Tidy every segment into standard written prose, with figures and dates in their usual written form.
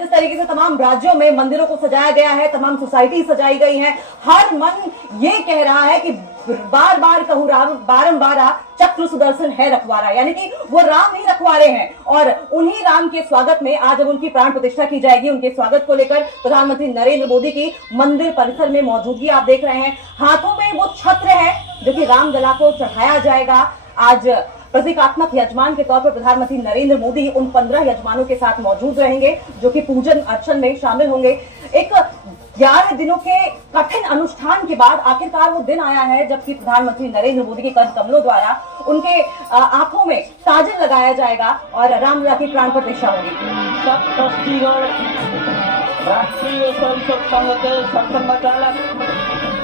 जिस तरीके से तमाम राज्यों में मंदिरों को सजाया गया है, तमाम सोसाइटी सजाई गई है, हर मन ये कह रहा है कि बार बार कहूं राम, बारंबार चक्र सुदर्शन है रखवारा, यानी कि वो राम ही रखवारे हैं। और उन्हीं राम के स्वागत में आज जब उनकी प्राण प्रतिष्ठा की जाएगी, उनके स्वागत को लेकर प्रधानमंत्री नरेंद्र मोदी की मंदिर परिसर में मौजूदगी आप देख रहे हैं। हाथों में वो छत्र है जो कि रामलला को चढ़ाया जाएगा। आज प्रतीकात्मक यजमान के तौर पर प्रधानमंत्री नरेंद्र मोदी उन 15 यजमानों के साथ मौजूद रहेंगे जो कि पूजन अर्चन में शामिल होंगे। एक 11 दिनों के कठिन अनुष्ठान के बाद आखिरकार वो दिन आया है जबकि प्रधानमंत्री नरेंद्र मोदी के कर कमलों द्वारा उनके आंखों में काजल लगाया जाएगा और रामलला की प्राण प्रतिष्ठा होगी। राष्ट्रीय स्वयंसेवक संघ के संचालक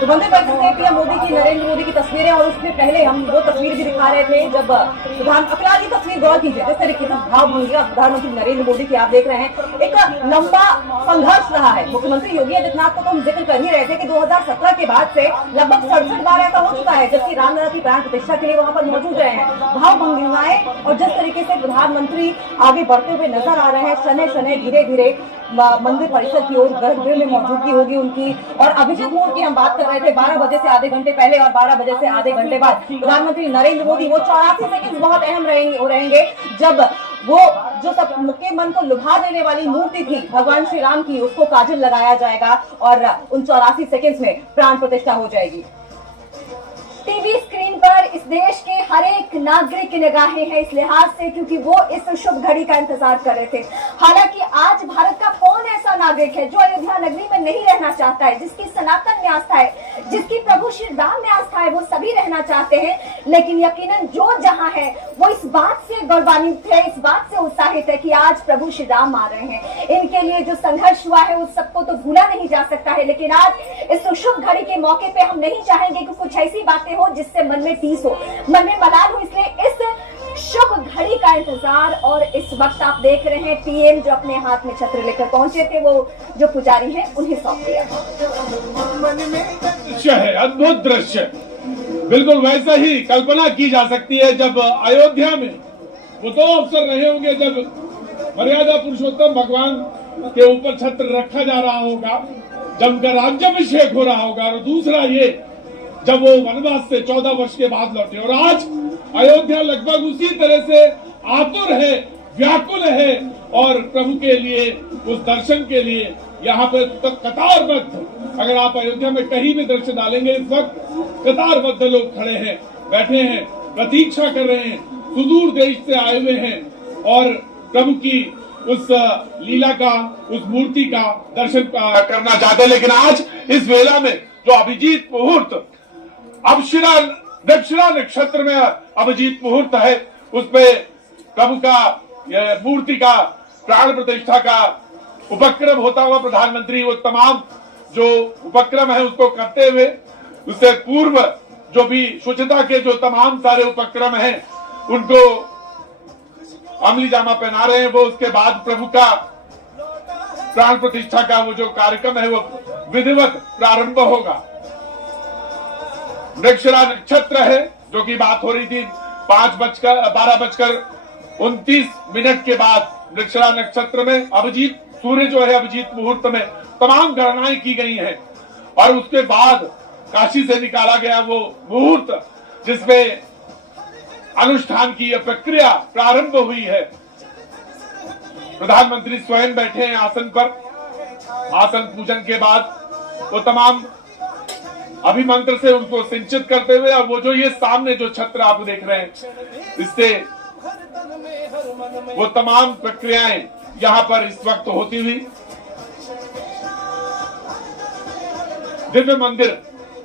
तो मंदिर परिसर से पीएम मोदी की, नरेंद्र मोदी की तस्वीरें, और उससे पहले हम वो तस्वीर भी दिखा रहे थे जब फिलहाल की तस्वीर गौर कीजिए, जिस तरीके से भाव भंगिया प्रधानमंत्री नरेंद्र मोदी की आप देख रहे हैं। एक लंबा संघर्ष रहा है। मुख्यमंत्री योगी आदित्यनाथ को तो हम जिक्र कर ही रहे थे कि 2017 के बाद से लगभग 67 बार ऐसा हो चुका है जबकि रामलला की प्राण प्रतिष्ठा के लिए वहां पर मौजूद रहे हैं। भाव भंगियाएं और जिस तरीके से प्रधानमंत्री आगे बढ़ते हुए नजर आ रहे हैं, शनै शनै धीरे धीरे मंदिर परिसर की ओर गर्भगृह में मौजूदगी होगी उनकी। और अभिजीत मुहूर्त की हम बात कर रहे थे, 12 बजे से आधे घंटे पहले और 12 बजे से आधे घंटे बाद प्रधानमंत्री नरेंद्र मोदी वो 84 सेकंड बहुत अहम रहेंगे जब वो जो सबके मन को लुभा देने वाली मूर्ति थी भगवान श्री राम की, उसको काजल लगाया जाएगा और उन 84 सेकंड्स में प्राण प्रतिष्ठा हो जाएगी। टीवी स्क्रीन पर इस देश के हर एक नागरिक की निगाहें हैं इस लिहाज से क्योंकि वो इस शुभ घड़ी का इंतजार कर रहे थे। हालांकि आज भारत का कौन ऐसा नागरिक है जो अयोध्या नगरी में नहीं रहना चाहता है, जिसकी सनातन में आस्था है, जिसकी प्रभु श्री राम में आस्था है, वो सभी रहना चाहते हैं। लेकिन यकीनन जो जहां है वो इस बात से गौरवान्वित है, इस बात से उत्साहित है कि आज प्रभु श्री राम आ रहे हैं। इनके लिए जो संघर्ष हुआ है उस सबको तो भूला नहीं जा सकता है। लेकिन आज इस शुभ घड़ी के मौके पे हम नहीं चाहेंगे कि कुछ ऐसी बातें हो जिससे मन में टीस हो, मन में मलाल हो। इसलिए इस शुभ घड़ी का इंतजार, और इस वक्त आप देख रहे हैं पीएम जो अपने हाथ में छत्र लेकर पहुंचे थे, वो जो पुजारी हैं उन्हें सौंप दिया। दृश्य है, अद्भुत दृश्य, बिल्कुल वैसा ही कल्पना की जा सकती है जब अयोध्या में वो तो अवसर रहे होंगे जब मर्यादा पुरुषोत्तम भगवान के ऊपर छत्र रखा जा रहा होगा, जब उनका राज्याभिषेक हो रहा होगा, और दूसरा ये जब वो वनवास से 14 वर्ष के बाद लौटे। और आज अयोध्या लगभग उसी तरह से आतुर है, व्याकुल है और प्रभु के लिए, उस दर्शन के लिए यहाँ पे तो कतारबद्ध, अगर आप अयोध्या में कहीं भी दर्शन डालेंगे इस वक्त कतारबद्ध लोग खड़े हैं, बैठे हैं, प्रतीक्षा कर रहे हैं, सुदूर देश से आए हुए हैं और प्रभु की उस लीला का, उस मूर्ति का दर्शन करना चाहते हैं। लेकिन आज इस वेला में जो अभिजीत मुहूर्त, दक्षिणा नक्षत्र में अभिजीत मुहूर्त है, उसपे प्रभु का मूर्ति का प्राण प्रतिष्ठा का उपक्रम होता हुआ प्रधानमंत्री वो तमाम जो उपक्रम है उसको करते हुए, उससे पूर्व जो भी स्वच्छता के जो तमाम सारे उपक्रम हैं उनको अमली जामा पहना रहे हैं वो। उसके बाद प्रभु का प्राण प्रतिष्ठा का वो जो कार्यक्रम है वो विधिवत प्रारंभ होगा। दक्षिणा नक्षत्र है जो की बात हो रही थी, 12:29 के बाद दक्षिणा नक्षत्र में अभिजीत सूर्य जो है अभिजीत मुहूर्त में तमाम गणनाएं की गई हैं और उसके बाद काशी से निकाला गया वो मुहूर्त जिसमें अनुष्ठान की यह प्रक्रिया प्रारंभ हुई है। प्रधानमंत्री स्वयं बैठे हैं आसन पर। आसन पूजन के बाद वो तमाम अभिमंत्र से उनको सिंचित करते हुए, और वो जो ये सामने जो छत्र आप देख रहे हैं, इससे वो तमाम प्रक्रियाएं यहाँ पर इस वक्त होती हुई दिव्य मंदिर,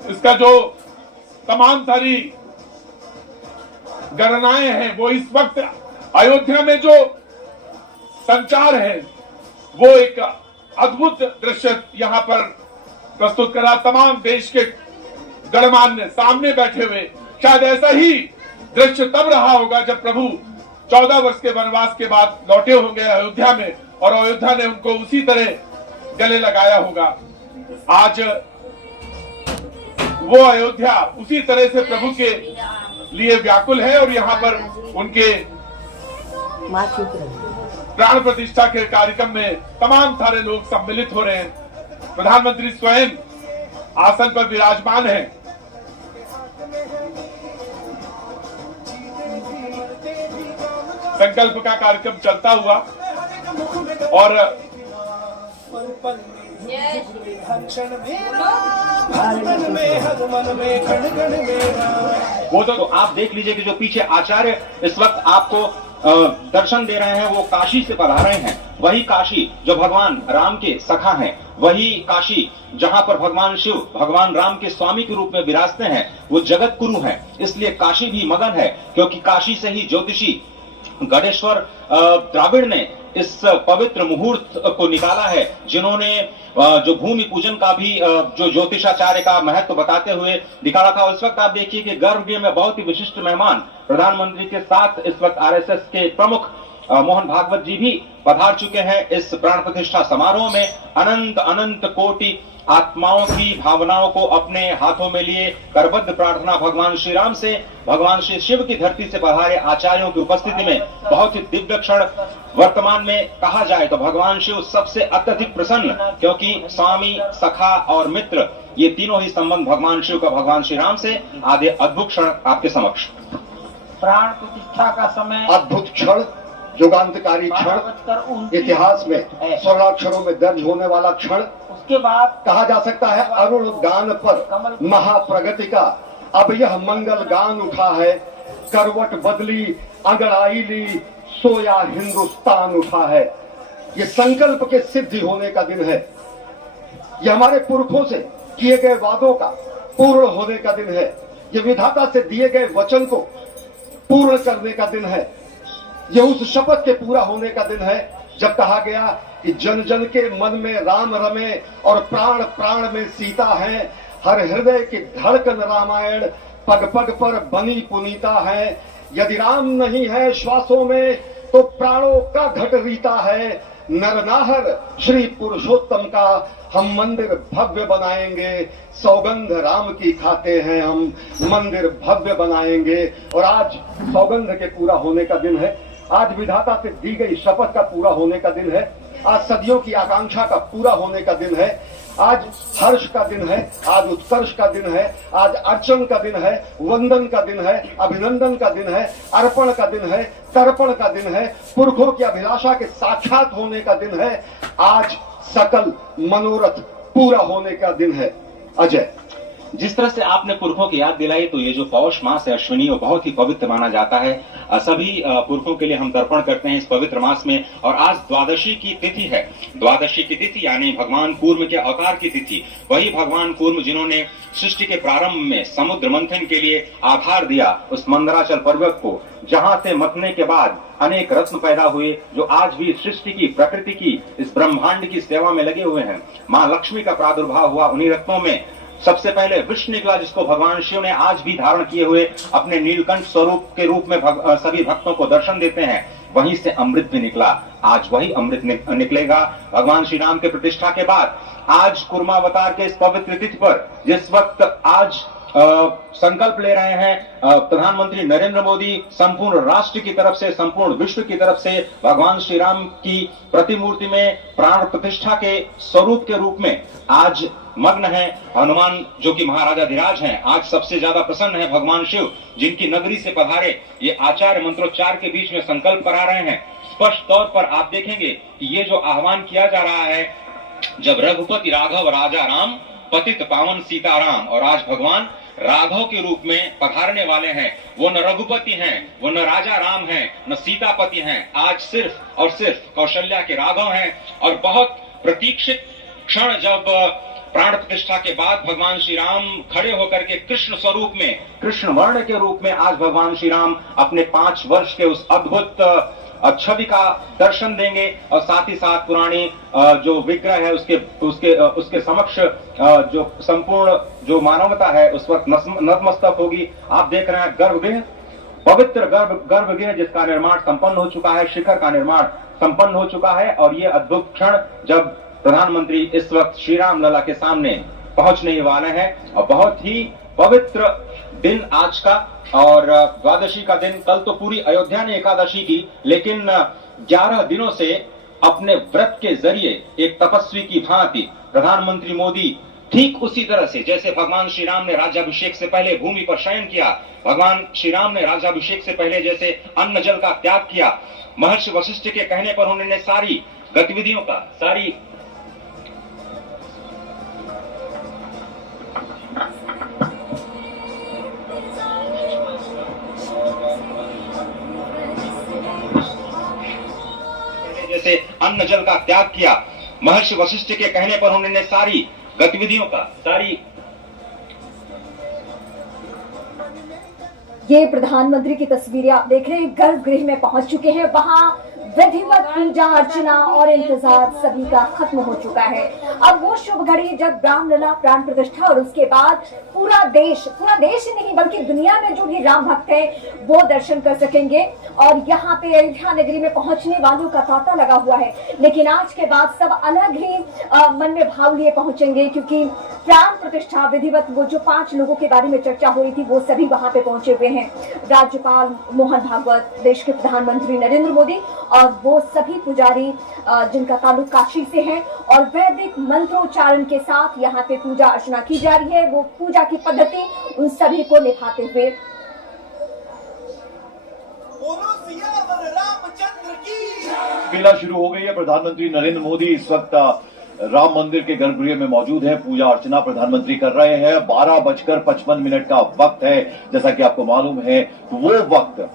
इसका जो तमाम सारी गणनाएं हैं वो इस वक्त अयोध्या में जो संचार है वो एक अद्भुत दृश्य यहाँ पर प्रस्तुत करा। तमाम देश के गणमान्य सामने बैठे हुए, शायद ऐसा ही दृश्य तब रहा होगा जब प्रभु 14 वर्ष के वनवास के बाद लौटे होंगे अयोध्या में और अयोध्या ने उनको उसी तरह गले लगाया होगा। आज वो अयोध्या उसी तरह से प्रभु के लिए व्याकुल है और यहाँ पर उनके प्राण प्रतिष्ठा के कार्यक्रम में तमाम सारे लोग सम्मिलित हो रहे हैं। प्रधानमंत्री स्वयं आसन पर विराजमान हैं। संकल्प का कार्यक्रम चलता हुआ और वो तो आप देख लीजिए कि जो पीछे आचार्य इस वक्त आपको दर्शन दे रहे हैं वो काशी से पधारे हैं। वही काशी जो भगवान राम के सखा हैं, वही काशी जहां पर भगवान शिव भगवान राम के स्वामी के रूप में विराजते हैं, वो जगत गुरु हैं। इसलिए काशी भी मगन है, क्योंकि काशी से ही ज्योतिषी गणेश्वर द्राविड़ ने इस पवित्र मुहूर्त को निकाला है, जिन्होंने जो भूमि पूजन का भी जो ज्योतिषाचार्य का महत्व बताते हुए निकाला था। उस वक्त आप देखिए कि गर्भगृह में बहुत ही विशिष्ट मेहमान प्रधानमंत्री के साथ इस वक्त आरएसएस के प्रमुख मोहन भागवत जी भी पधार चुके हैं। इस प्राण प्रतिष्ठा समारोह में अनंत अनंत कोटि आत्माओं की भावनाओं को अपने हाथों में लिए करबद्ध प्रार्थना भगवान श्री राम से, भगवान श्री शिव की धरती से पधारे आचार्यों की उपस्थिति में बहुत ही दिव्य क्षण। वर्तमान में कहा जाए तो भगवान शिव सबसे अत्यधिक प्रसन्न, क्योंकि स्वामी, सखा और मित्र ये तीनों ही संबंध भगवान शिव का भगवान श्री राम से। आदि अद्भुत क्षण आपके समक्ष। प्राण प्रतिष्ठा का समय अद्भुत क्षण, युगांतकारी क्षण, इतिहास में स्वर्णाक्षरों में दर्ज होने वाला क्षण। उसके बाद कहा जा सकता है अरुण गान पर महाप्रगति का अब यह मंगल गान उठा है। करवट बदली अंगड़ाई ली सोया हिंदुस्तान उठा है। ये संकल्प के सिद्धि होने का दिन है। ये हमारे पुरखों से किए गए वादों का पूर्ण होने का दिन है। ये विधाता से दिए गए वचन को पूर्ण करने का दिन है। यह उस शपथ के पूरा होने का दिन है जब कहा गया कि जन जन के मन में राम रमे और प्राण प्राण में सीता है। हर हृदय की धड़कन रामायण पग पग पर बनी पुनीता है। यदि राम नहीं है श्वासों में तो प्राणों का घट रीता है। नरनाहर श्री पुरुषोत्तम का हम मंदिर भव्य बनाएंगे। सौगंध राम की खाते हैं हम, मंदिर भव्य बनाएंगे। और आज सौगंध के पूरा होने का दिन है। आज विधाता से दी गई शपथ का पूरा होने का दिन है। आज सदियों की आकांक्षा का पूरा होने का दिन है। आज हर्ष का दिन है, आज उत्कर्ष का दिन है, आज अर्चन का दिन है, वंदन का दिन है, अभिनंदन का दिन है, अर्पण का दिन है, तर्पण का दिन है, पुरखों की अभिलाषा के साक्षात होने का दिन है। आज सकल मनोरथ पूरा होने का दिन है। अजय, जिस तरह से आपने पुरखों की याद दिलाई, तो ये जो पौष मास है अश्विनी, वो बहुत ही पवित्र माना जाता है। सभी पुरखों के लिए हम तर्पण करते हैं इस पवित्र मास में। और आज द्वादशी की तिथि है। द्वादशी की तिथि यानी भगवान कूर्म के अवतार की तिथि। वही भगवान कूर्म जिन्होंने सृष्टि के प्रारंभ में समुद्र मंथन के लिए आधार दिया उस मंदराचल पर्वत को, जहां से मथने के बाद अनेक रत्न पैदा हुए, जो आज भी सृष्टि की, प्रकृति की, इस ब्रह्मांड की सेवा में लगे हुए हैं। मां लक्ष्मी का प्रादुर्भाव हुआ उन्हीं रत्नों में। सबसे पहले विष निकला, जिसको भगवान शिव ने आज भी धारण किए हुए अपने नीलकंठ स्वरूप के रूप में सभी भक्तों को दर्शन देते हैं। वहीं से अमृत भी निकला। आज वही अमृत निकलेगा भगवान श्री राम के प्रतिष्ठा के बाद। आज कुर्मावतार के इस पवित्र तिथि पर, जिस वक्त आज संकल्प ले रहे हैं प्रधानमंत्री नरेंद्र मोदी, संपूर्ण राष्ट्र की तरफ से, संपूर्ण विश्व की तरफ से भगवान श्री राम की प्रतिमूर्ति में प्राण प्रतिष्ठा के स्वरूप के रूप में आज मग्न है। हनुमान जो कि महाराजाधिराज हैं, आज सबसे ज्यादा प्रसन्न है भगवान शिव, जिनकी नगरी से पधारे ये आचार्य मंत्रोच्चार के बीच में संकल्प करा रहे हैं। स्पष्ट तौर पर आप देखेंगे कि ये जो आह्वान किया जा रहा है, जब रघुपति राघव राजा राम, पतित पावन सीताराम, और आज भगवान राघव के रूप में पधारने वाले हैं। वो न रघुपति हैं, वो न राजा राम हैं, न सीतापति हैं। आज सिर्फ और सिर्फ कौशल्या के राघव हैं। और बहुत प्रतीक्षित क्षण, जब प्राण प्रतिष्ठा के बाद भगवान श्री राम खड़े होकर के कृष्ण स्वरूप में, कृष्ण वर्ण के रूप में आज भगवान श्री राम अपने 5 वर्ष के उस अद्भुत छवि का दर्शन देंगे। और साथ ही साथ पुरानी जो विग्रह है उसके समक्ष जो संपूर्ण जो मानवता है उस वक्त नतमस्तक होगी। आप देख रहे हैं गर्भगृह, पवित्र गर्भगृह जिसका निर्माण संपन्न हो चुका है, शिखर का निर्माण संपन्न हो चुका है। और ये अद्भुत क्षण जब प्रधानमंत्री इस वक्त श्री राम लला के सामने पहुंचने वाले हैं। और बहुत ही पवित्र दिन आज का, और द्वादशी का दिन। कल तो पूरी अयोध्या ने एकादशी की, लेकिन 11 दिनों से अपने व्रत के जरिए एक तपस्वी की भांति प्रधानमंत्री मोदी ठीक उसी तरह से जैसे भगवान श्री राम ने राज्याभिषेक से पहले भूमि पर शयन किया, भगवान श्री राम ने राज्याभिषेक से पहले जैसे अन्न जल का त्याग किया, महर्षि वशिष्ठ के कहने पर उन्होंने सारी गतिविधियों का जैसे अन्न जल का त्याग किया, महर्षि वशिष्ठ के कहने पर उन्होंने सारी गतिविधियों का ये प्रधानमंत्री की तस्वीरें आप देख रहे हैं, गर्भगृह में पहुंच चुके हैं। वहां विधिवत पूजा अर्चना और इंतजार सभी का खत्म हो चुका है। अब वो शुभ घड़ी जब रामलला प्राण प्रतिष्ठा और उसके बाद पूरा देश ही नहीं बल्कि दुनिया में जो भी राम भक्त है वो दर्शन कर सकेंगे। और यहाँ पे अयोध्या नगरी में पहुंचने वालों का तांता लगा हुआ है, लेकिन आज के बाद सब अलग ही मन में भाव लिए पहुंचेंगे, क्योंकि प्राण प्रतिष्ठा विधिवत वो जो 5 लोगों के बारे में चर्चा हो रही थी वो सभी वहां पे पहुंचे हुए हैं। राज्यपाल मोहन भागवत, देश के प्रधानमंत्री नरेंद्र मोदी और वो सभी पुजारी जिनका ताल्लुक काशी से है, और वैदिक मंत्रोच्चारण के साथ यहाँ पे पूजा अर्चना की जा रही है। वो पूजा की पद्धति उन सभी को निभाते हुए लीला शुरू हो गई है। प्रधानमंत्री नरेंद्र मोदी इस वक्त राम मंदिर के गर्भगृह में मौजूद है। पूजा अर्चना प्रधानमंत्री कर रहे हैं। 12:55 का वक्त है। जैसा कि आपको मालूम है, वो वक्त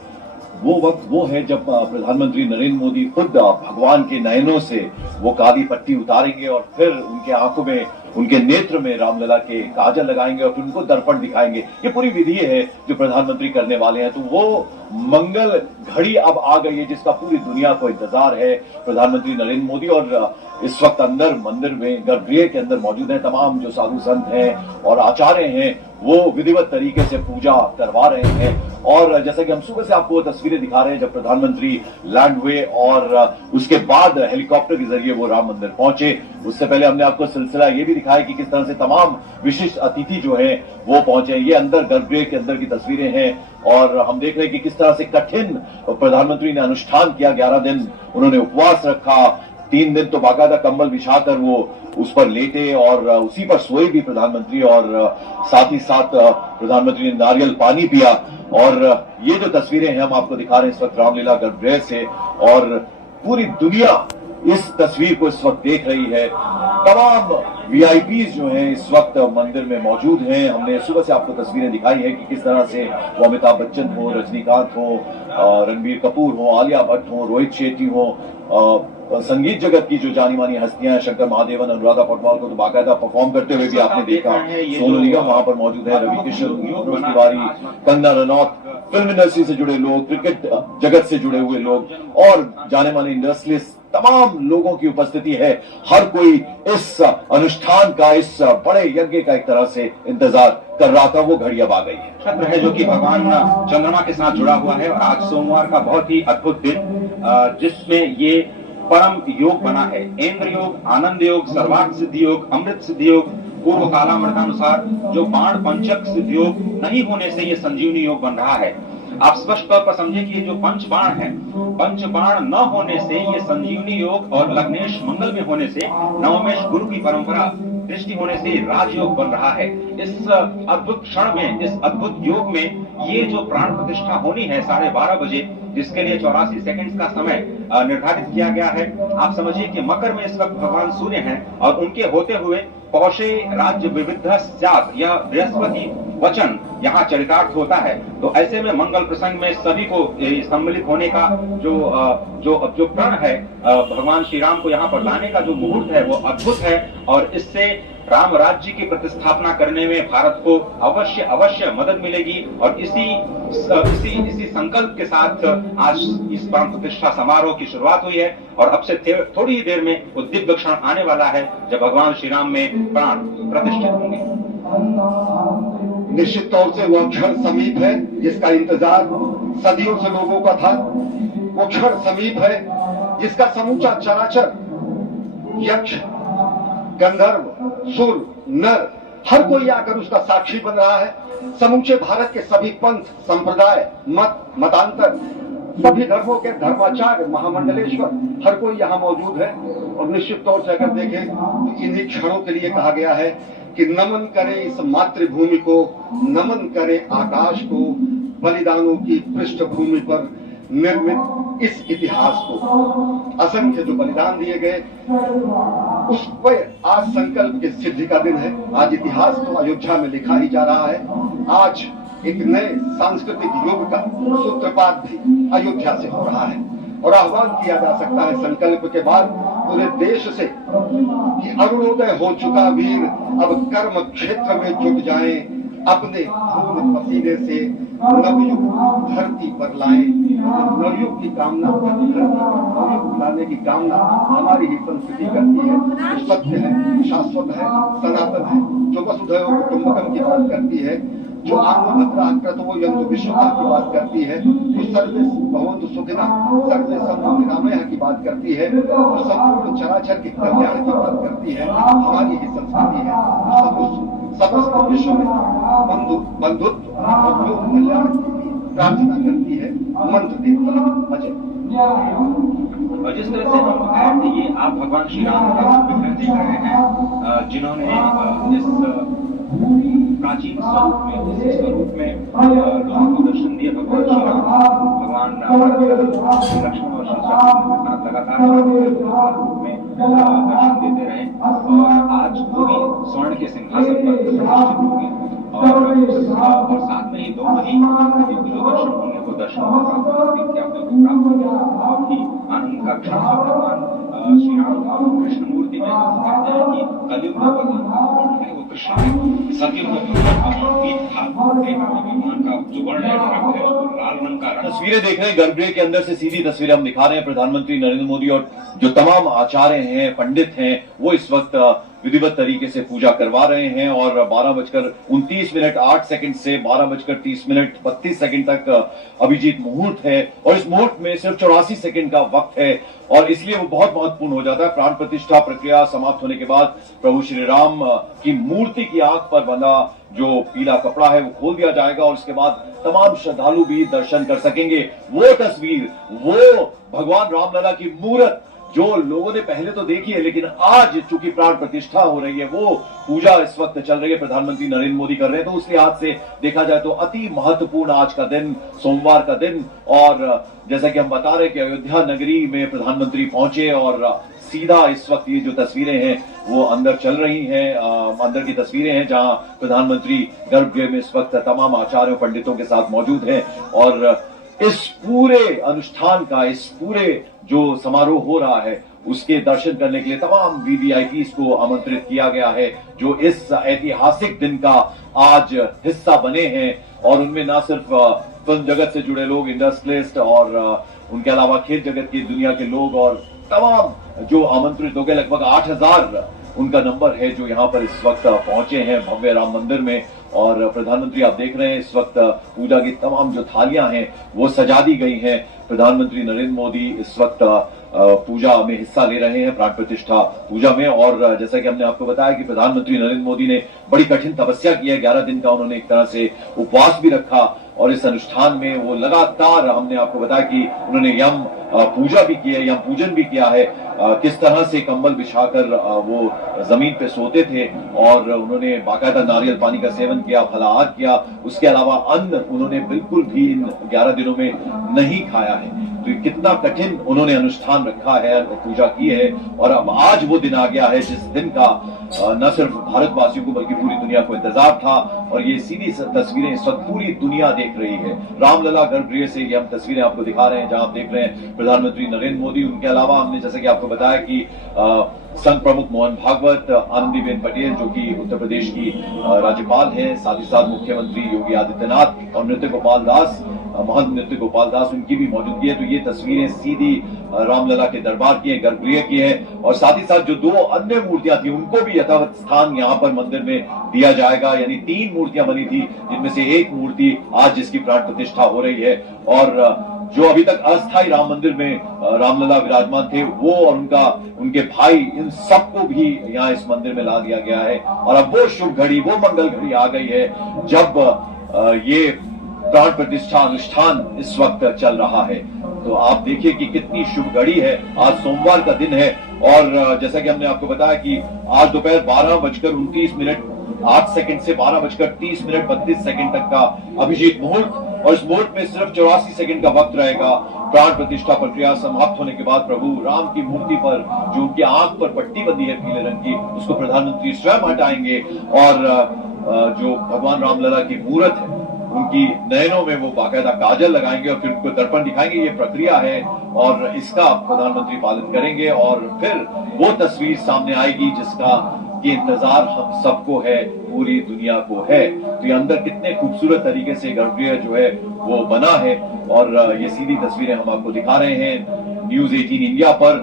वो है जब प्रधानमंत्री नरेंद्र मोदी खुद भगवान के नयनों से वो काली पट्टी उतारेंगे और फिर उनके आंखों में, उनके नेत्र में रामलला के काजल लगाएंगे और फिर उनको दर्पण दिखाएंगे। ये पूरी विधि है जो प्रधानमंत्री करने वाले हैं। तो वो मंगल घड़ी अब आ गई है जिसका पूरी दुनिया को इंतजार है। प्रधानमंत्री नरेंद्र मोदी और इस वक्त अंदर मंदिर में गर्भगृह के अंदर मौजूद हैं। तमाम जो साधु संत हैं और आचार्य हैं वो विधिवत तरीके से पूजा करवा रहे हैं। और जैसा कि हम सुबह से आपको तस्वीरें दिखा रहे हैं जब प्रधानमंत्री लैंड हुए और उसके बाद हेलीकॉप्टर के जरिए वो राम मंदिर पहुंचे। उससे पहले हमने आपको सिलसिला ये भी दिखाया कि किस तरह से तमाम विशिष्ट अतिथि जो हैं वो पहुंचे। ये अंदर गर्भगृह के अंदर की तस्वीरें हैं और हम देख रहे हैं कि किस तरह से कठिन प्रधानमंत्री ने अनुष्ठान किया। 11 दिन उन्होंने उपवास रखा। 3 दिन तो बाकायदा कंबल बिछाकर वो उस पर लेटे और उसी पर सोए भी प्रधानमंत्री, और साथ ही साथ प्रधानमंत्री ने नारियल पानी पिया। और ये जो तस्वीरें हैं हम आपको दिखा रहे हैं इस वक्त रामलीला गर्भगृह से, और पूरी दुनिया इस तस्वीर को इस वक्त देख रही है। तमाम वीआईपीज जो हैं इस वक्त मंदिर में मौजूद हैं। हमने सुबह से आपको तस्वीरें दिखाई है कि किस तरह से वो अमिताभ बच्चन हो, रजनीकांत हो, रणबीर कपूर हो, आलिया भट्ट हो, रोहित शेट्टी हो, संगीत जगत की जो जानी मानी हस्तियां हैं, शंकर महादेवन, अनुराधा पौडवाल को तो बाकायदा परफॉर्म करते हुए भी आपने देखा। सोनू निगम वहां पर मौजूद है, रवि किशन, मनोज तिवारी, कंगना रनौत, फिल्म इंडस्ट्री से जुड़े लोग, क्रिकेट जगत से जुड़े हुए लोग और जाने माने इंडस्ट्रियलिस्ट, तमाम लोगों की उपस्थिति है। हर कोई इस अनुष्ठान का, इस बड़े यज्ञ का एक तरह से इंतजार कर रहा था। वो घड़ी अब आ गई है। नक्षत्र है जो कि भगवान चंद्रमा के साथ जुड़ा हुआ है और आज सोमवार का बहुत ही अद्भुत दिन जिसमें ये परम योग बना है। इंद्र योग, आनंद योग, सर्वार्थ सिद्धि योग, अमृत सिद्धि योग, पूर्व कालामृतानुसार जो बाण पंचक सिद्धि योग नहीं होने से ये संजीवनी योग बन रहा है। आप स्पष्ट तौर पर समझे कि ये जो पंच बाण है, पंच बाण न होने से ये संजीवनी योग और लग्नेश मंगल में होने से नवमेश गुरु की परंपरा दृष्टि होने से राजयोग बन रहा है। इस अद्भुत क्षण में, इस अद्भुत योग में ये जो प्राण प्रतिष्ठा होनी है 12:30 बजे, जिसके लिए 84 सेकंड्स का समय निर्धारित किया गया है। आप समझिए कि मकर में इस वक्त भगवान सूर्य हैं और उनके होते हुए पौषे राज्य विविध स्यात्, यह बृहस्पति वचन यहाँ चरितार्थ होता है। तो ऐसे में मंगल प्रसंग में सभी को सम्मिलित होने का जो प्रण है, भगवान श्री राम को यहाँ पर लाने का जो मुहूर्त है वो अद्भुत है और इससे राम राज्य की प्रतिस्थापना करने में भारत को अवश्य मदद मिलेगी। और इसी संकल्प के साथ आज इस प्राण प्रतिष्ठा समारोह की शुरुआत हुई है और अब से थोड़ी ही देर में वो दिव्य क्षण आने वाला है जब भगवान श्री राम में प्राण प्रतिष्ठित होंगे। निश्चित तौर से वह क्षण समीप है जिसका इंतजार सदियों से लोगों का था। वो क्षण समीप है जिसका समूचा चराचर, यक्ष, गंधर्व, सुर, नर, हर कोई आकर उसका साक्षी बन रहा है। समूचे भारत के सभी पंथ, संप्रदाय, मतांतर सभी धर्मों के धर्माचार्य महामंडलेश्वर हर कोई यहाँ मौजूद है। और निश्चित तौर से अगर देखें तो इन्हीं क्षणों के लिए कहा गया है कि नमन करें इस मातृभूमि को, नमन करें आकाश को, बलिदानों की पृष्ठभूमि पर निर्मित इस इतिहास को। असंख्य जो बलिदान दिए गए उस पर आज संकल्प की सिद्धि का दिन है। आज इतिहास तो अयोध्या में लिखा ही जा रहा है। आज एक नए सांस्कृतिक युग का सूत्रपात भी अयोध्या से हो रहा है और आह्वान किया जा सकता है संकल्प के बाद पूरे देश से कि अरुणोदय हो चुका वीर अब कर्म क्षेत्र में जुट जाएं, अपने खून पसीने से नवयुग धरती पर लाएं। नवयुग की कामना, नवयुग लाने की कामना हमारी ही संस्कृति करती है, जो सत्य है, शाश्वत है, सनातन है, जो वसुधैव कुटुंबकम की बात करती है, जो आत्मभद्रा क्रतवो यंतु विश्वता की बात करती है, जो सर्वे भवन्तु सुखिनः सर्वे सन्तु निरामयः की बात करती है, जो संपूर्ण चराचर के कल्याण की बात करती है, हमारी ही संस्कृति है। समस्त विश्व में बंधुत्व और लोक कल्याण की प्रार्थना करती है, मंत्र देती है। और जिस तरह से हम ये आप भगवान श्री राम का विग्रह देख रहे हैं, जिन्होंने इस प्राचीन स्वरूप में लोगों को दर्शन दिए। भगवान श्री राम, भगवान लक्ष्मण और श्री शत्रुघ्न के साथ लगातार रूप में दर्शन देते रहे और आज वो भी स्वर्ण के सिंहासन पर प्रतिष्ठित होंगे और साथ में ही दोनों ही जो दर्शन होंगे वो दर्शन प्राप्त होंगे। बहुत ही आनंद का क्षण है। भगवान श्री राम कृष्ण मूर्ति में कहते हैं कि कलयुग में भगवान है वो कृष्ण है, सतयुग में भगवान था भगवान का जो वर्ण है लाल रंग का रंग। तस्वीरें देख रहे हैं गर्भगृह के अंदर से, सीधी तस्वीरें हम दिखा रहे हैं। प्रधानमंत्री नरेंद्र मोदी और जो तमाम आचार्य हैं, पंडित हैं, वो इस वक्त विधिवत तरीके से पूजा करवा रहे हैं और 12:29:08 से 12:30:32 तक अभिजीत मुहूर्त है और इस मुहूर्त में सिर्फ 84 सेकंड का वक्त है और इसलिए वो बहुत महत्वपूर्ण हो जाता है। प्राण प्रतिष्ठा प्रक्रिया समाप्त होने के बाद प्रभु श्री राम की मूर्ति की आंख पर बंधा जो पीला कपड़ा है वो खोल दिया जाएगा और उसके बाद तमाम श्रद्धालु भी दर्शन कर सकेंगे। वो तस्वीर, वो भगवान रामलला की मूर्त जो लोगों ने पहले तो देखी है, लेकिन आज चूंकि प्राण प्रतिष्ठा हो रही है, वो पूजा इस वक्त चल रही है, प्रधानमंत्री नरेंद्र मोदी कर रहे हैं, तो उस लिहाज से देखा जाए तो अति महत्वपूर्ण आज का दिन, सोमवार का दिन। और जैसा कि हम बता रहे हैं कि अयोध्या नगरी में प्रधानमंत्री पहुंचे और सीधा इस वक्त ये जो तस्वीरें हैं वो अंदर चल रही हैं, अंदर की तस्वीरें हैं जहां प्रधानमंत्री गर्भगृह में इस वक्त तमाम आचार्यों पंडितों के साथ मौजूद हैं और इस पूरे अनुष्ठान का, इस पूरे जो समारोह हो रहा है उसके दर्शन करने के लिए तमाम वीवीआईपीज को आमंत्रित किया गया है जो इस ऐतिहासिक दिन का आज हिस्सा बने हैं। और उनमें न सिर्फ फिल्म जगत से जुड़े लोग, इंडस्ट्रियलिस्ट और उनके अलावा खेल जगत की दुनिया के लोग और तमाम जो आमंत्रित हो गए, लगभग 8000 उनका नंबर है जो यहाँ पर इस वक्त पहुंचे हैं भव्य राम मंदिर में। और प्रधानमंत्री आप देख रहे हैं इस वक्त पूजा की तमाम जो थालियां हैं वो सजा दी गई हैं। प्रधानमंत्री नरेंद्र मोदी इस वक्त पूजा में हिस्सा ले रहे हैं, प्राण प्रतिष्ठा पूजा में। और जैसा कि हमने आपको बताया कि प्रधानमंत्री नरेंद्र मोदी ने बड़ी कठिन तपस्या की है, 11 दिन का उन्होंने एक तरह से उपवास भी रखा और इस अनुष्ठान में वो लगातार, हमने आपको बताया कि उन्होंने यम पूजा भी की है, यम पूजन भी किया है, किस तरह से कंबल बिछाकर वो जमीन पे सोते थे और उन्होंने बाकायदा नारियल पानी का सेवन किया, फलाहार किया। उसके अलावा अन्न उन्होंने बिल्कुल भी इन 11 दिनों में नहीं खाया है। तो ये कितना कठिन उन्होंने अनुष्ठान रखा है, पूजा की है। और अब आज वो दिन आ गया है जिस दिन का न सिर्फ भारतवासियों को बल्कि पूरी दुनिया को इंतजार था और ये सीधी तस्वीरें इस वक्त पूरी दुनिया देख रही है। रामलला गर्भगृह से ये हम तस्वीरें आपको दिखा रहे हैं जहां आप देख रहे हैं प्रधानमंत्री नरेंद्र मोदी। उनके अलावा हमने जैसे कि आपको बताया कि संघ प्रमुख मोहन भागवत, आनंदीबेन पटेल जो कि उत्तर प्रदेश की राज्यपाल हैं, साथ ही साथ मुख्यमंत्री योगी आदित्यनाथ और नृत्य गोपाल दास, महंत नृत्य गोपाल दास, उनकी भी मौजूदगी है। तो ये तस्वीरें सीधी रामलला के दरबार की है, गर्भगृह की है। और साथ ही साथ जो 2 अन्य मूर्तियां थी उनको भी यथावत स्थान यहाँ पर मंदिर में दिया जाएगा। यानी 3 मूर्तियां बनी थी जिनमें से एक मूर्ति आज जिसकी प्राण प्रतिष्ठा हो रही है। और जो अभी तक अस्थायी राम मंदिर में रामलला विराजमान थे वो और उनके भाई, इन सबको भी यहाँ इस मंदिर में ला दिया गया है। और अब वो शुभ घड़ी, वो मंगल घड़ी आ गई है जब ये प्राण प्रतिष्ठा अनुष्ठान इस वक्त चल रहा है। तो आप देखिए कि कितनी शुभ घड़ी है। आज सोमवार का दिन है और जैसा कि हमने आपको बताया कि आज दोपहर 12:29 से 12:30 32 सेकंड तक का अभिजीत मुहूर्त, और इस मुहूर्त में सिर्फ 84 सेकंड का वक्त रहेगा। प्राण प्रतिष्ठा प्रक्रिया समाप्त होने के बाद प्रभु राम की मूर्ति पर जो उनकी आंख पर पट्टी बंधी है पीले रंग की, उसको प्रधानमंत्री स्वयं हटाएंगे और जो भगवान रामलला की मूर्त है उनकी नयनों में वो बाकायदा काजल लगाएंगे और फिर उनको दर्पण दिखाएंगे। ये प्रक्रिया है और इसका प्रधानमंत्री पालन करेंगे और फिर वो तस्वीर सामने आएगी जिसका ये इंतजार हम सबको है, पूरी दुनिया को है। तो ये अंदर कितने खूबसूरत तरीके से गर्भगृह जो है वो बना है और ये सीधी तस्वीरें हम आपको दिखा रहे हैं न्यूज 18 इंडिया पर।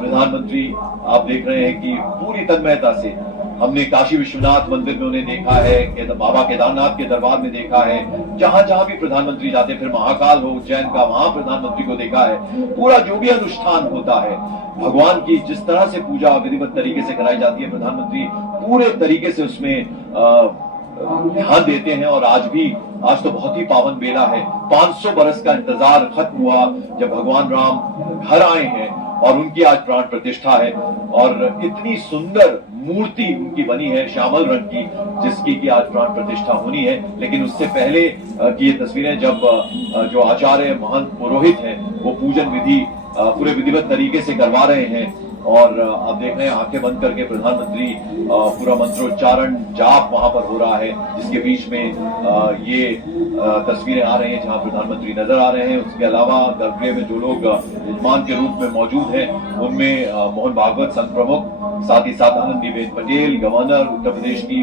प्रधानमंत्री आप देख रहे हैं कि पूरी तन्मयता से हमने काशी विश्वनाथ मंदिर में उन्हें देखा है, बाबा केदारनाथ के दरबार में देखा है, जहां जहां भी प्रधानमंत्री जाते, फिर महाकाल हो उज्जैन का, वहां प्रधानमंत्री को देखा है। पूरा जो भी अनुष्ठान होता है भगवान की जिस तरह से पूजा विधिवत तरीके से कराई जाती है, प्रधानमंत्री पूरे तरीके से उसमें ध्यान देते हैं। और आज तो बहुत ही पावन बेला है। 500 बरस का इंतजार खत्म हुआ जब भगवान राम घर आए हैं और उनकी आज प्राण प्रतिष्ठा है और इतनी सुंदर मूर्ति उनकी बनी है श्यामल रंग की, जिसकी की आज प्राण प्रतिष्ठा होनी है। लेकिन उससे पहले की ये तस्वीरें जब जो आचार्य महंत पुरोहित हैं वो पूजन विधि पूरे विधिवत तरीके से करवा रहे हैं और आप देख रहे हैं आंखें बंद करके प्रधानमंत्री पूरा मंत्रोच्चारण जाप वहां पर हो रहा है, जिसके बीच में ये तस्वीरें आ रही हैं जहां प्रधानमंत्री नजर आ रहे हैं। उसके अलावा गर्भगृह में जो लोग यजमान के रूप में मौजूद हैं उनमें मोहन भागवत संघ प्रमुख, साथ ही साथ आनंदीबेन पटेल गवर्नर उत्तर प्रदेश की,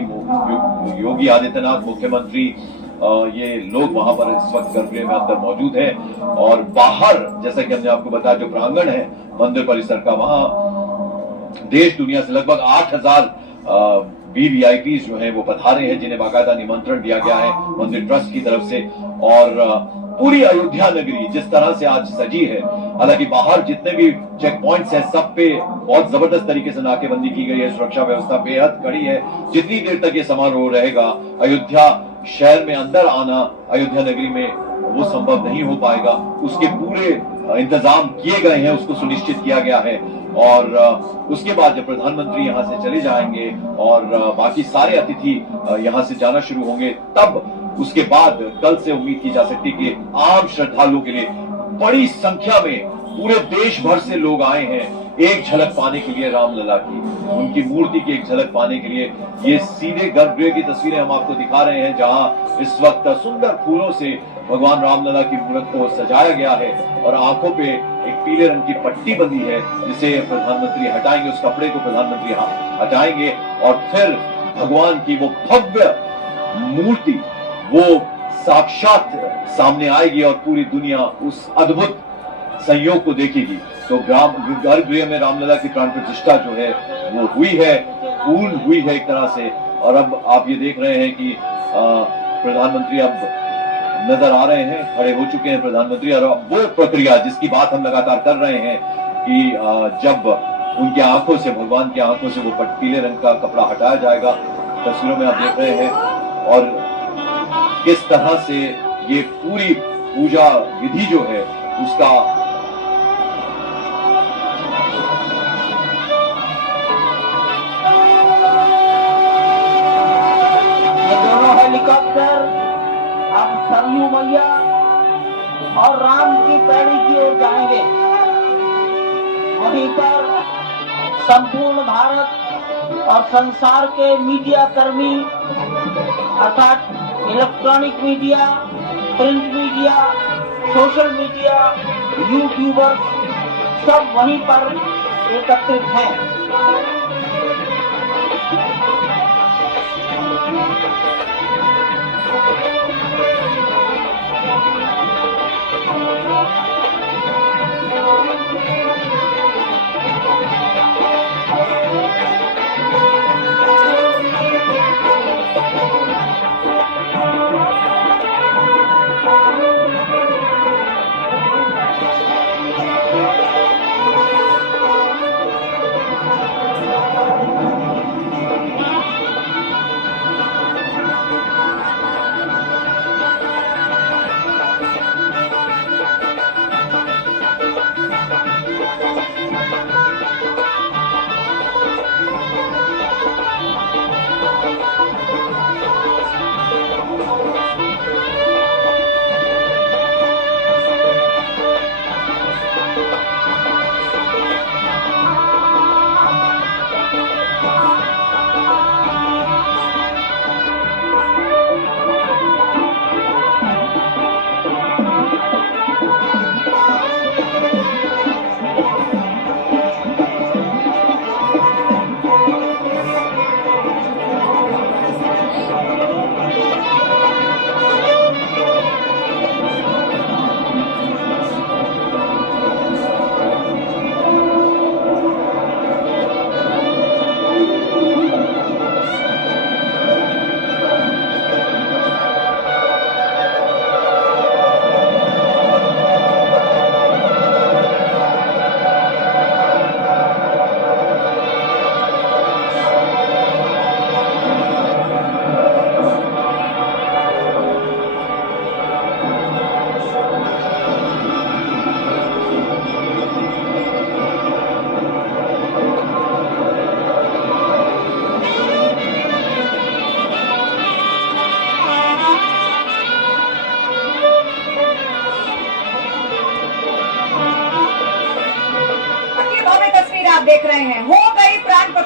योगी आदित्यनाथ मुख्यमंत्री, ये लोग वहां पर इस वक्त गर्भगृह में अंदर मौजूद हैं। और बाहर जैसा कि हमने आपको बताया जो प्रांगण है मंदिर परिसर का, वहां देश दुनिया से लगभग 8000 VVIPs जो हैं वो पधारे हैं, जिन्हें बाकायदा निमंत्रण दिया गया है मंदिर ट्रस्ट की तरफ से। और पूरी अयोध्या नगरी जिस तरह से आज सजी है, हालांकि बाहर जितने भी चेक पॉइंट्स हैं सब पे बहुत जबरदस्त तरीके से नाकेबंदी की गई है, सुरक्षा व्यवस्था बेहद कड़ी है। जितनी देर तक ये समारोह रहेगा अयोध्या शहर में अंदर आना अयोध्या नगरी में वो संभव नहीं हो पाएगा। उसके पूरे इंतजाम किए गए हैं, उसको सुनिश्चित किया गया है। और उसके बाद जब प्रधानमंत्री यहां से चले जाएंगे और बाकी सारे अतिथि यहां से जाना शुरू होंगे, तब उसके बाद कल से उम्मीद की जा सकती है कि आम श्रद्धालुओं के लिए बड़ी संख्या में पूरे देश भर से लोग आए हैं एक झलक पाने के लिए रामलला की, उनकी मूर्ति की एक झलक पाने के लिए। ये सीधे गर्भगृह की तस्वीरें हम आपको दिखा रहे हैं जहां इस वक्त सुंदर फूलों से भगवान रामलला की मूर्त को सजाया गया है और आंखों पे एक पीले रंग की पट्टी बंधी है जिसे प्रधानमंत्री हटाएंगे, उस कपड़े को प्रधानमंत्री हटाएंगे और फिर भगवान की वो भव्य मूर्ति वो साक्षात सामने आएगी और पूरी दुनिया उस अद्भुत संयोग को देखेगी। तो गर्भगृह में रामलला की प्राण प्रतिष्ठा जो है वो हुई है, पूर्ण हुई है एक तरह से। और अब आप ये देख रहे हैं कि प्रधानमंत्री अब नजर आ रहे हैं, खड़े हो चुके हैं प्रधानमंत्री। और वो प्रक्रिया जिसकी बात हम लगातार कर रहे हैं कि जब उनकी आंखों से, भगवान की आंखों से वो पीले रंग का कपड़ा हटाया जाएगा, तस्वीरों में आप देख रहे हैं। और किस तरह से ये पूरी पूजा विधि जो है उसका ये दोनों हेलीकॉप्टर अब सरयू मैया और राम की पैड़ी की ओर जाएंगे। वहीं पर संपूर्ण भारत और संसार के मीडिया कर्मी अर्थात electronic media, print media, social media, YouTubers सब वहीं पर एकत्रित हैं।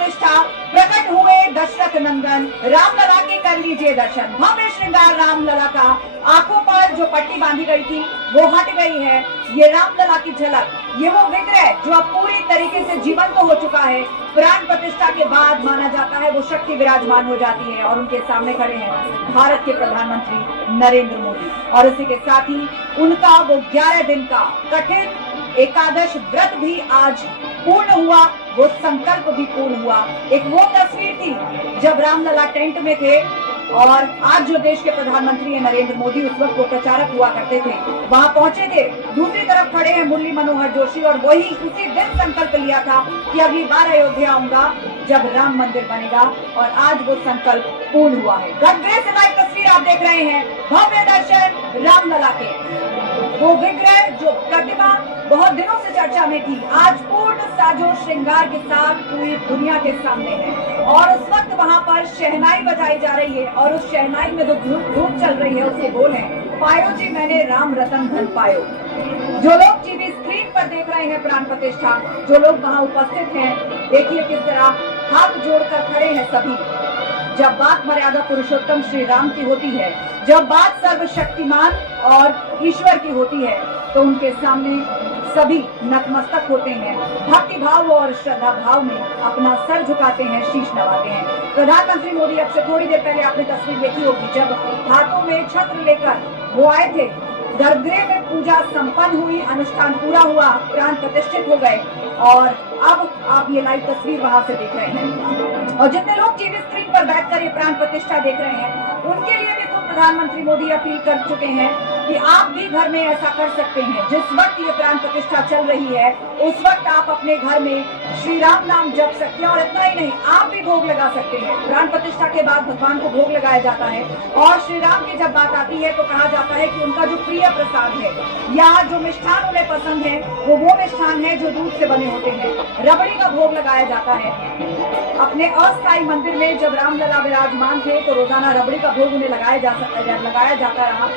प्रतिष्ठा प्रकट हुए दशरथ नंदन रामलला के कर लीजिए दर्शन। भव्य श्रृंगार रामलला का, आंखों पर जो पट्टी बांधी गई थी वो हट गई है। ये रामलला की झलक, ये वो विग्रह जो अब पूरी तरीके से जीवंत हो चुका है। प्राण प्रतिष्ठा के बाद माना जाता है वो शक्ति विराजमान हो जाती है और उनके सामने खड़े हैं भारत के प्रधानमंत्री नरेंद्र मोदी। और इसी के साथ ही उनका वो 11 दिन का कठिन एकादश व्रत भी आज पूर्ण हुआ, वो संकल्प भी पूर्ण हुआ। एक वो तस्वीर थी जब रामलला टेंट में थे और आज जो देश के प्रधानमंत्री हैं नरेंद्र मोदी, उस वक्त वो प्रचारक हुआ करते थे, वहां पहुंचे थे। दूसरी तरफ खड़े हैं मुरली मनोहर जोशी और वही उसी दिन संकल्प लिया था कि अगली बार अयोध्या आऊंगा जब राम मंदिर बनेगा और आज वो संकल्प पूर्ण हुआ है। गर्भगृह से लाइव तस्वीर आप देख रहे हैं, भव्य दर्शन रामलला के। वो विग्रह जो प्रतिमा बहुत दिनों से चर्चा में थी, आज पूर्ण साजो श्रृंगार के साथ पूरी दुनिया के सामने है। और उस वक्त वहाँ पर शहनाई बजाई जा रही है और उस शहनाई में जो धूप चल रही है उसके बोल है, पायो जी मैंने राम रतन धन पायो। जो लोग टीवी स्क्रीन पर देख रहे हैं प्राण प्रतिष्ठा, जो लोग वहाँ उपस्थित हैं, देखिए किस तरह हाथ जोड़कर खड़े हैं सभी। जब बात मर्यादा पुरुषोत्तम श्री राम की होती है, जब बात सर्वशक्तिमान और ईश्वर की होती है, तो उनके सामने सभी नतमस्तक होते हैं, भक्ति भाव और श्रद्धा भाव में अपना सर झुकाते हैं, शीश नवाते हैं। प्रधानमंत्री मोदी अब से थोड़ी देर पहले आपने तस्वीर देखी होगी जब हाथों में छत्र लेकर वो आए थे। गर्भगृह में पूजा संपन्न हुई, अनुष्ठान पूरा हुआ, प्राण प्रतिष्ठित हो गए और अब आप ये लाइव तस्वीर वहां से देख रहे हैं। और जितने लोग टीवी स्क्रीन पर बैठकर ये प्राण प्रतिष्ठा देख रहे हैं, उनके लिए भी खुद प्रधानमंत्री मोदी अपील कर चुके हैं कि आप भी घर में ऐसा कर सकते हैं। जिस वक्त ये प्राण प्रतिष्ठा चल रही है उस वक्त आप अपने घर में श्री राम नाम जप सकते हैं और इतना ही नहीं, आप भी भोग लगा सकते हैं। प्राण प्रतिष्ठा के बाद भगवान को भोग लगाया जाता है और श्री राम की जब बात आती है तो कहा जाता है कि उनका जो प्रिय प्रसाद है या जो मिष्ठान उन्हें पसंद है वो मिष्ठान है जो दूध से बने होते हैं। रबड़ी का भोग लगाया जाता है। अपने अस्थायी मंदिर में जब रामलला विराजमान थे तो रोजाना रबड़ी का भोग उन्हें लगाया जाता रहा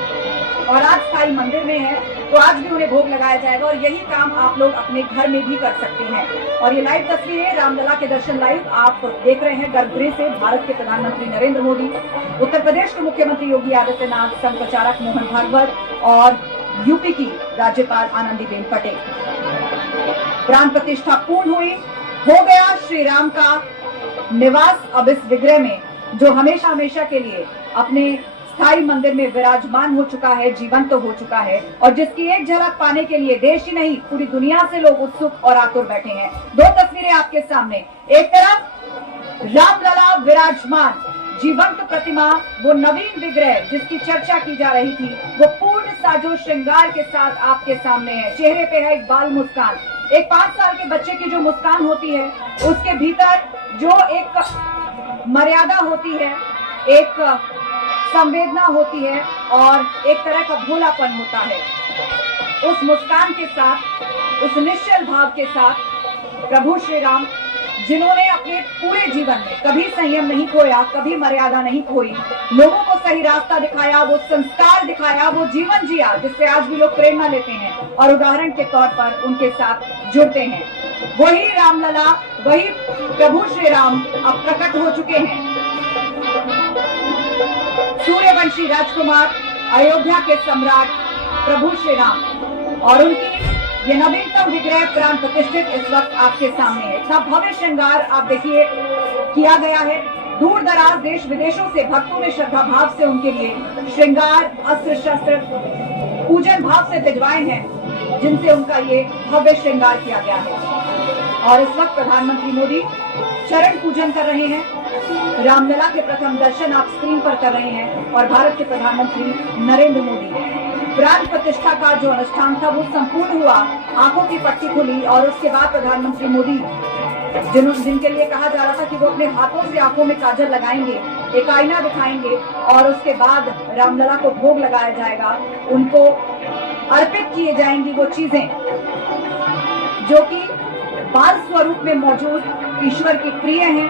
और आज स्थायी मंदिर में है तो आज भी उन्हें भोग लगाया जाएगा। और यही काम आप लोग अपने घर में भी कर सकते हैं। और ये लाइव तस्वीरें रामलला के दर्शन लाइव आप देख रहे हैं गर्भगृह से। भारत के प्रधानमंत्री नरेंद्र मोदी, उत्तर प्रदेश के मुख्यमंत्री योगी आदित्यनाथ, संघ प्रचारक मोहन भागवत और यूपी की राज्यपाल आनंदीबेन पटेल। प्राण प्रतिष्ठा पूर्ण हुई, हो गया श्री राम का निवास अब इस विग्रह में, जो हमेशा हमेशा के लिए अपने स्थायी मंदिर में विराजमान हो चुका है, जीवंत तो हो चुका है और जिसकी एक झलक पाने के लिए देश ही नहीं पूरी दुनिया से लोग उत्सुक और आतुर बैठे हैं। दो तस्वीरें आपके सामने, एक तरफ रामलला विराजमान जीवंत प्रतिमा, वो नवीन विग्रह जिसकी चर्चा की जा रही थी, वो पूर्ण साजो श्रृंगार के साथ आपके सामने है। चेहरे पे है एक बाल मुस्कान, एक 5 साल के बच्चे की जो मुस्कान होती है उसके भीतर जो एक मर्यादा होती है, एक संवेदना होती है और एक तरह का भोलापन होता है। उस मुस्कान के साथ, उस निश्चल भाव के साथ प्रभु श्री राम, जिन्होंने अपने पूरे जीवन में कभी संयम नहीं खोया, कभी मर्यादा नहीं खोई, लोगों को सही रास्ता दिखाया, वो संस्कार दिखाया, वो जीवन जिया जिससे आज भी लोग प्रेरणा लेते हैं और उदाहरण के तौर पर उनके साथ जुड़ते हैं। वही रामलला, वही प्रभु श्री राम अब प्रकट हो चुके हैं। सूर्यवंशी राजकुमार, अयोध्या के सम्राट प्रभु श्री राम और उनकी ये नवीनतम विग्रह प्राण प्रतिष्ठित इस वक्त आपके सामने है। इतना भव्य श्रृंगार आप देखिए किया गया है। दूर दराज देश विदेशों से भक्तों ने श्रद्धा भाव से उनके लिए श्रृंगार, अस्त्र शस्त्र, पूजन भाव से भिजवाए हैं, जिनसे उनका ये भव्य श्रृंगार किया गया है। और इस वक्त प्रधानमंत्री मोदी चरण पूजन कर रहे हैं। रामलला के प्रथम दर्शन आप स्क्रीन पर कर रहे हैं और भारत के प्रधानमंत्री नरेंद्र मोदी, प्राण प्रतिष्ठा का जो अनुष्ठान था वो संपूर्ण हुआ, आंखों की पट्टी खुली और उसके बाद प्रधानमंत्री मोदी, जिनके लिए कहा जा रहा था कि वो अपने हाथों से आंखों में काजल लगाएंगे, एक आईना दिखाएंगे और उसके बाद रामलला को भोग लगाया जाएगा, उनको अर्पित किए जाएंगी वो चीजें जो कि बाल स्वरूप में मौजूद ईश्वर की प्रिय हैं,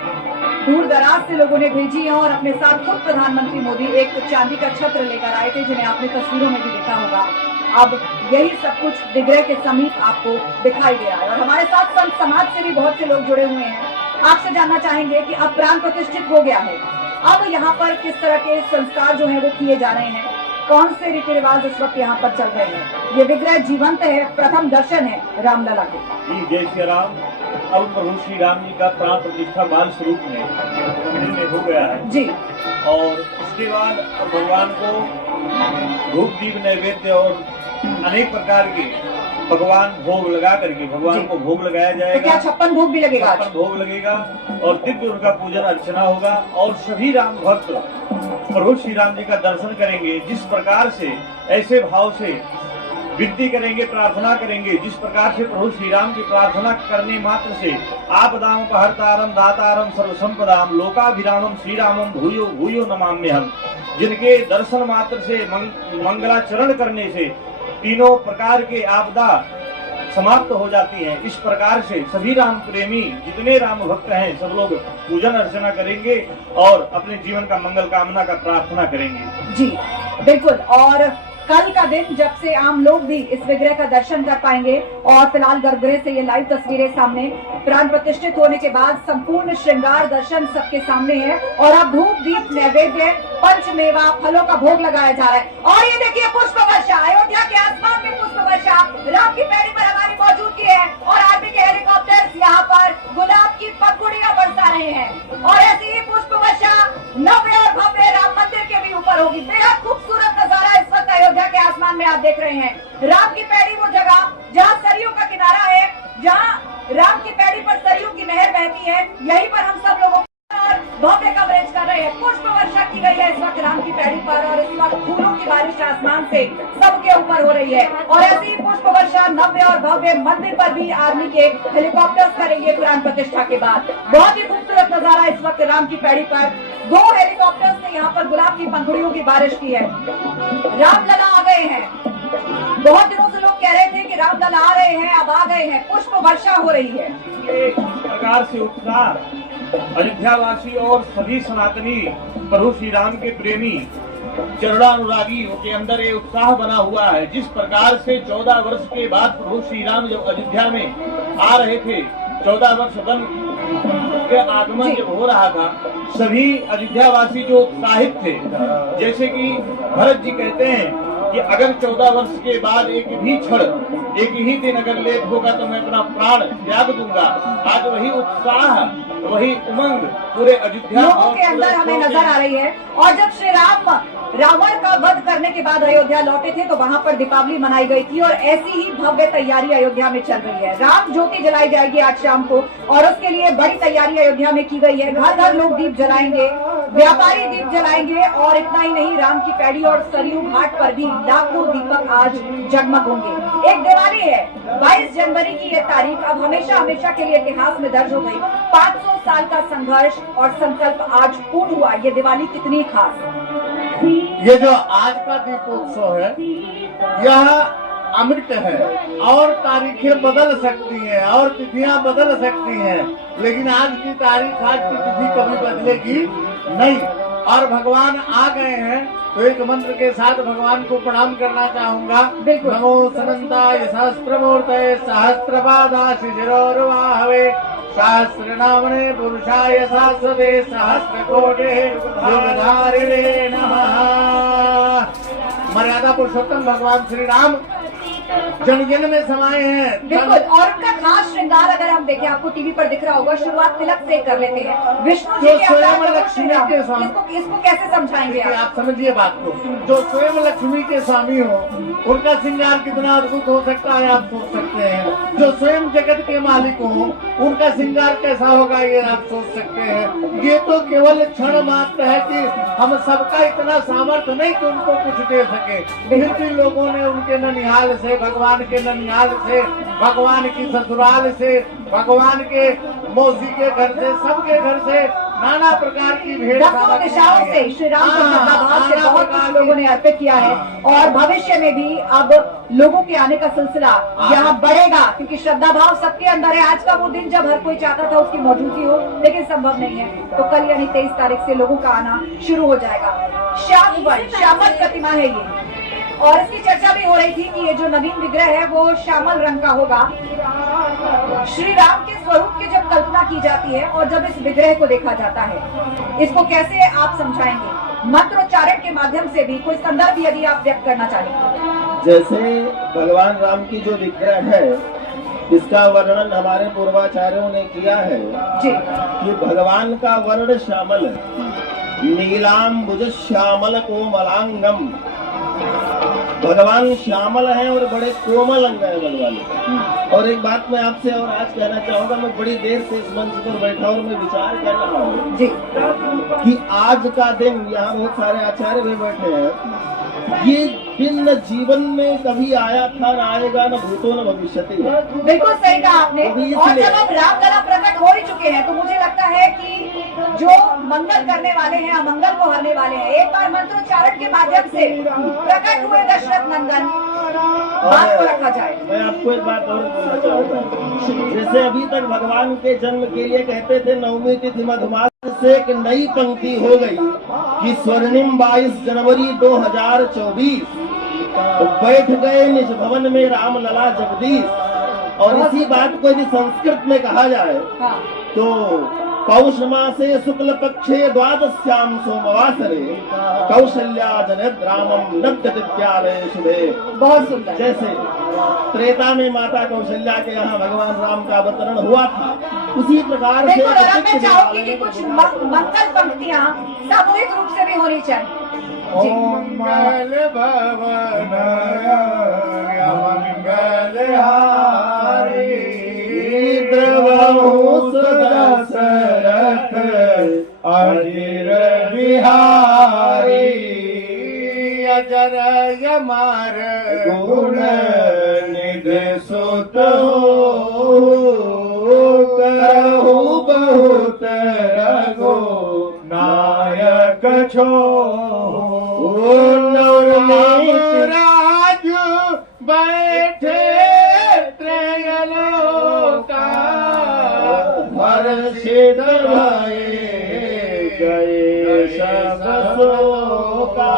दूर दराज से लोगों ने भेजी है और अपने साथ खुद प्रधानमंत्री मोदी एक चांदी का छत्र लेकर आए थे, जिन्हें आपने तस्वीरों में भी देखा होगा। अब यही सब कुछ विग्रह के समीप आपको दिखाई दे रहा है और हमारे साथ संत समाज से भी बहुत से लोग जुड़े हुए हैं। आपसे जानना चाहेंगे कि अब प्राण प्रतिष्ठित हो गया है, अब यहाँ पर किस तरह के संस्कार जो है वो किए जा रहे हैं, कौन से रीति रिवाज इस वक्त यहाँ पर चल रहे हैं। ये विग्रह जीवंत है, प्रथम दर्शन है रामलला के। जी जय श्री राम। अब प्रभु श्री राम जी का प्राण प्रतिष्ठा बाल स्वरूप में मंदिर में हो गया है जी। और इसके बाद भगवान को धूप दीप नैवेद्य और अनेक प्रकार के भगवान भोग लगा करके भगवान जी। को भोग लगाया तो जाएगा। क्या 56 भोग भी लगेगा आज? 56 भोग लगेगा और दिव्य उनका पूजन अर्चना होगा और सभी राम भक्त प्रभु श्री राम जी का दर्शन करेंगे। जिस प्रकार से ऐसे भाव से विनती करेंगे, प्रार्थना करेंगे, जिस प्रकार से प्रभु श्री राम की प्रार्थना करने मात्र से आपदाम अपहर्तारम दातारम सर्वसंपदाम लोकाभिरामम श्री रामम भूयो भूयो नमाम्यहम्, जिनके दर्शन मात्र से मंगलाचरण करने से तीनों प्रकार के आपदा समाप्त हो जाती हैं। इस प्रकार से सभी राम प्रेमी जितने राम भक्त हैं सब लोग पूजन अर्चना करेंगे और अपने जीवन का मंगल कामना का प्रार्थना करेंगे। जी बिल्कुल। और कल का दिन जब से आम लोग भी इस विग्रह का दर्शन कर पाएंगे और फिलहाल गर्भगृह से ये लाइव तस्वीरें सामने, प्राण प्रतिष्ठित होने के बाद संपूर्ण श्रृंगार दर्शन सबके सामने है और अब धूप दीप नैवेद्य पंचमेवा फलों का भोग लगाया जा रहा है। और ये देखिए पुष्प वर्षा, अयोध्या के आसमान में पुष्प वर्षा, राम की पैड़ी पर हमारी मौजूदगी है और आर्मी के हेलीकॉप्टर यहाँ पर गुलाब की पंखुड़ियां बरसा रहे हैं और ऐसी ही पुष्प वर्षा नव्य और भव्य राम मंदिर के भी ऊपर होगी। बेहद खूबसूरत नजारा इस वक्त अयोध्या के आसमान में आप देख रहे हैं। राम की पैड़ी वो जगह जहाँ सरयू का किनारा है, जहाँ राम की पैड़ी पर सरयू की नहर बहती है, यहीं पर हम सब लोगों और भव्य कवरेज कर रहे हैं। पुष्प वर्षा की गई है इस वक्त राम की पैड़ी पर और इस वक्त फूलों की बारिश आसमान से सबके ऊपर हो रही है और ऐसी ही पुष्प वर्षा नव्य और भव्य मंदिर पर भी आर्मी के हेलीकॉप्टर्स करेंगे प्राण प्रतिष्ठा के बाद। बहुत ही खूबसूरत नजारा इस वक्त राम की पैड़ी पर, 2 हेलीकॉप्टर्स ने यहाँ पर गुलाब की पंखुड़ियों की बारिश की है। रामलला आ गए हैं। बहुत दिनों से लोग कह रहे थे कि रामलला आ रहे हैं, अब आ गए हैं, पुष्प वर्षा हो रही है। एक प्रकार से उत्साह अयोध्यावासी और सभी सनातनी प्रभु श्री राम के प्रेमी चरणानुरागियों के अंदर ये उत्साह बना हुआ है। जिस प्रकार से 14 वर्ष के बाद प्रभु श्री राम जब अयोध्या में आ रहे थे, 14 वर्ष वन के आगमन जब हो रहा था, सभी अयोध्यावासी जो उत्साहित थे, जैसे कि भरत जी कहते हैं कि अगर 14 वर्ष के बाद एक भी क्षण, एक ही दिन अगर लेट होगा तो मैं अपना प्राण त्याग दूंगा। आज वही उत्साह, वही उमंग पूरे अयोध्या लोगों के अंदर हमें नजर आ रही है। और जब श्री राम रावण का वध करने के बाद अयोध्या लौटे थे तो वहां पर दीपावली मनाई गई थी और ऐसी ही भव्य तैयारी अयोध्या में चल रही है। राम ज्योति जलाई जाएगी आज शाम को और उसके लिए बड़ी तैयारी अयोध्या में की गई है। घर घर लोग दीप जलाएंगे, व्यापारी दीप जलाएंगे और इतना ही नहीं, राम की पैड़ी और सरयू घाट पर भी लाखों दीपक आज जगमग होंगे। एक दिवाली है, 22 जनवरी की ये तारीख अब हमेशा हमेशा के लिए इतिहास में दर्ज हो गई। 500 साल का संघर्ष और संकल्प आज पूर्ण हुआ। ये दिवाली कितनी खास। ये जो आज का दीपोत्सव है यह अमृत है और तारीखें बदल सकती हैं और तिथियां बदल सकती हैं, लेकिन आज की तारीख, आज की तिथि कभी बदलेगी नहीं। और भगवान आ गए हैं तो एक मंत्र के साथ भगवान को प्रणाम करना चाहूंगा। नमो सनंताय सहस्त्रमूर्तये सहस्त्रपादाशिशिरोर्वाहवे सहस्रनामने पुरुषाय शाश्वते सहस्रकोटे युगधारिणे नमः। मर्यादा पुरुषोत्तम भगवान श्री राम जन जन में समाये हैं। बिल्कुल। और उनका खास श्रृंगार अगर हम देखें, आपको टीवी पर दिख रहा होगा, शुरुआत तिलक से कर लेते हैं। विष्णु जी के अवतार लक्ष्मी के स्वामी, इसको कैसे समझाएंगे आप समझिए बात को। जो स्वयं लक्ष्मी के स्वामी हो उनका श्रृंगार कितना अद्भुत हो सकता है आप सोच सकते हैं। जो स्वयं जगत के मालिक हो उनका श्रृंगार कैसा होगा ये आप सोच सकते हैं। ये तो केवल क्षण मात्र है कि हम सबका इतना सामर्थ्य नहीं कि उनको कुछ दे सके। फिर भी लोगों ने उनके ननिहाल से, भगवान के ननिहाल से, भगवान की ससुराल से, भगवान के मौसी के घर से, सबके घर से नाना प्रकार की भेंट दिशाओं से श्री राम को श्रद्धाभाव से बहुत कुछ लोगों ने अर्पित किया है और भविष्य में भी अब लोगों के आने का सिलसिला यहाँ बढ़ेगा क्योंकि श्रद्धा भाव सबके अंदर है। आज का वो दिन जब हर कोई चाहता था उसकी मौजूदगी हो, लेकिन संभव नहीं है, तो कल यानी 23 तारीख से लोगों का आना शुरू हो जाएगा। श्यामल प्रतिमा है ये और इसकी चर्चा भी हो रही थी कि ये जो नवीन विग्रह है वो श्यामल रंग का होगा श्री राम के स्वरूप की जब कल्पना की जाती है और जब इस विग्रह को देखा जाता है, इसको कैसे आप समझाएंगे? मंत्रोच्चारण के माध्यम से भी कोई संदर्भ यदि आप व्यक्त करना चाहेंगे। जैसे भगवान राम की जो विग्रह है, इसका वर्णन हमारे पूर्वाचार्यों ने किया है जी। कि भगवान का वर्ण श्यामल है, नीलाम्बुज श्यामल कोमलांगम। भगवान श्यामल है और बड़े कोमल अंग है भगवान। और एक बात मैं आपसे और आज कहना चाहूंगा, मैं बड़ी देर से इस मंच पर बैठा और मैं विचार कर रहा हूँ जी कि आज का दिन, यहाँ बहुत सारे आचार्य भी बैठे हैं, ये दिन न जीवन में कभी आया था, न आएगा, न भूतो न भविष्यति। बिल्कुल सही कहा आपने। और जब अब रामलला प्रकट हो ही चुके हैं तो मुझे लगता है कि जो मंगल करने वाले हैं अमंगल को हरने वाले हैं, एक बार मंत्रोच्चारण के माध्यम से प्रकट हुए दशरथ नंदन, बात को रखा जाए। मैं आपको एक बात और बोलना चाहूंगा। जैसे अभी तक भगवान के जन्म के लिए कहते थे नवमी तिथि मधुमास से एक नई पंक्ति हो गई कि स्वर्णिम 22 जनवरी 2024 तो बैठ गए निज भवन में राम लला जगदीश। और इसी बात को यदि संस्कृत में कहा जाए तो पौष मासे शुक्ल पक्षे द्वादश्याम सोमवासरे कौशल्या जनित रामम नद्य विद्यालय शुभे। बहुत सुंदर। जैसे त्रेता में माता कौशल्या के यहाँ भगवान राम का अवतरण हुआ था, उसी प्रकार से मैं चाहूंगी कि कुछ मंगल पंक्तियाँ सामूहिक रूप से भी होनी चाहिए। मंगल भवन मंगल हारी द्रवहु दशरथ अजिर बिहारी अजर यमर गुण निधि सुत करहु बहुत रघु नायक छो राज बैठे त्रैलोका हर्षित भये गए सब शोका।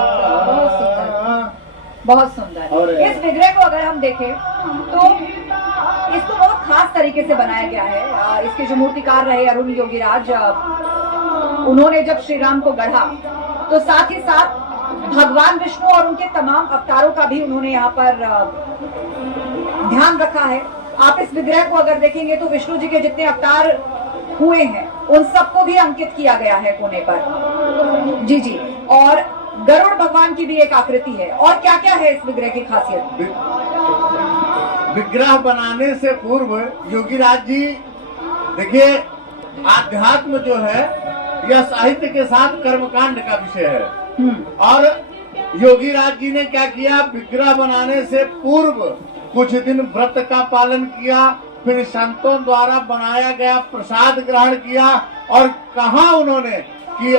बहुत सुंदर। इस विग्रह को अगर हम देखें तो इसको बहुत खास तरीके से बनाया गया है। इसके जो मूर्तिकार रहे अरुण योगीराज, उन्होंने जब श्री राम को गढ़ा तो साथ ही साथ भगवान विष्णु और उनके तमाम अवतारों का भी उन्होंने यहाँ पर ध्यान रखा है। आप इस विग्रह को अगर देखेंगे तो विष्णु जी के जितने अवतार हुए हैं उन सबको भी अंकित किया गया है कोने पर। जी जी। और गरुड़ भगवान की भी एक आकृति है। और क्या क्या है इस विग्रह की खासियत? विग्रह बनाने से पूर्व योगीराज जी, देखिए आध्यात्म जो है यह साहित्य के साथ कर्मकांड का विषय है। और योगीराज जी ने क्या किया, विग्रह बनाने से पूर्व कुछ दिन व्रत का पालन किया, फिर संतों द्वारा बनाया गया प्रसाद ग्रहण किया। और कहा उन्होंने कि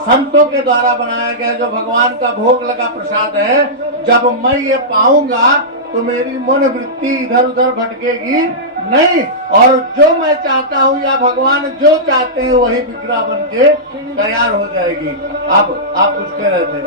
संतों के द्वारा बनाया गया जो भगवान का भोग लगा प्रसाद है, जब मैं ये पाऊंगा तो मेरी मन वृत्ति इधर उधर भटकेगी नहीं, और जो मैं चाहता हूँ या भगवान जो चाहते हैं वही विग्रह बन के तैयार हो जाएगी। अब आप कुछ कह रहे थे।